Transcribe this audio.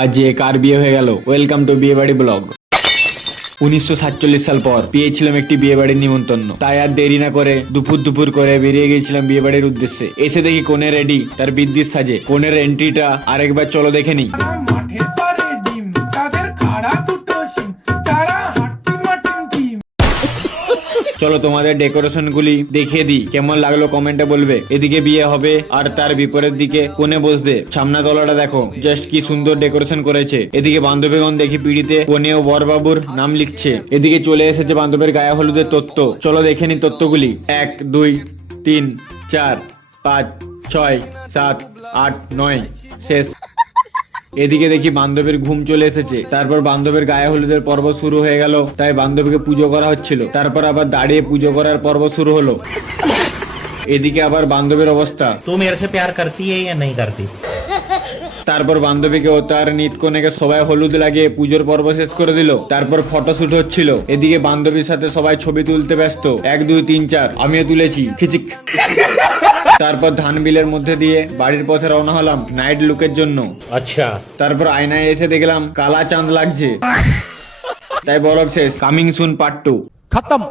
আজ কার বিয়ে হয়ে গেল। ওয়েলকাম টু বিয়ে বাড়ি ব্লগ। 1947 সাল পর পেয়েছিলাম একটি বিয়ে বাড়ির নিমন্ত্রণ, তাই আর দেরি না করে দুপুর করে বেরিয়ে গেছিলাম বিয়ে বাড়ির উদ্দেশ্যে। এসে দেখি কনে রেডি তার বিদ্যুৎ সাজে। কনের এন্ট্রিটা আরেকবার চলো দেখে নি। মাঠের পারে ডিম তাদের খাড়া দুটো শিম তারা হাট্টি মাটিম টিম। চলো তোমাদের ডেকোরেশন গুলি দেখিয়ে দিই, কেমন লাগলো কমেন্টে বলবে। এদিকে বিয়ে হবে আর তার বিপরীত দিকে কোণে বসবে। সামনা তলাটা দেখো, জাস্ট কি সুন্দর ডেকোরেশন করেছে। এদিকে বান্ধবীগণ দেখি পিড়িতে কনে ও বরবাবুর নাম লিখছে। এদিকে চলে এসেছে বান্ধবের গায়ে হলুদের তত্ত্ব। চলো দেখে নি তত্ত্বগুলি। 1 2 3 4 5 6 7 8 9 শেষ। এদিকে দেখি বান্ধবীর ঘুম চলে এসেছে। তারপর বান্ধবের গায়ে হলুদের পর্ব শুরু হয়ে গেল, তাই বান্ধবীকে পুজো করা হচ্ছিল। তারপর আবার দাঁড়িয়ে পুজো করার পর্ব শুরু হলো। এদিকে আবার বান্ধবীর অবস্থা। तू मेरे से प्यार करती है या नहीं करती? তারপর বান্ধবীকে ও তার নিত কনেকে সবাই হলুদ লাগিয়ে পুজোর পর্ব শেষ করে দিল। তারপর ফটোশুট হচ্ছিল। এদিকে বান্ধবীর সাথে সবাই ছবি তুলতে ব্যস্ত। 1 2 3 4 আমিও তুলেছি খিচিক। তারপর ধান বিলের মধ্যে দিয়ে বাড়ির পথে রওনা হলাম নাইট লুকের জন্য। अच्छा তারপর আয়নায় এসে দেখলাম কালা চাঁদ লাগছে। তাই বলক শেষ। কামিং সুন পার্ট 2 খতম।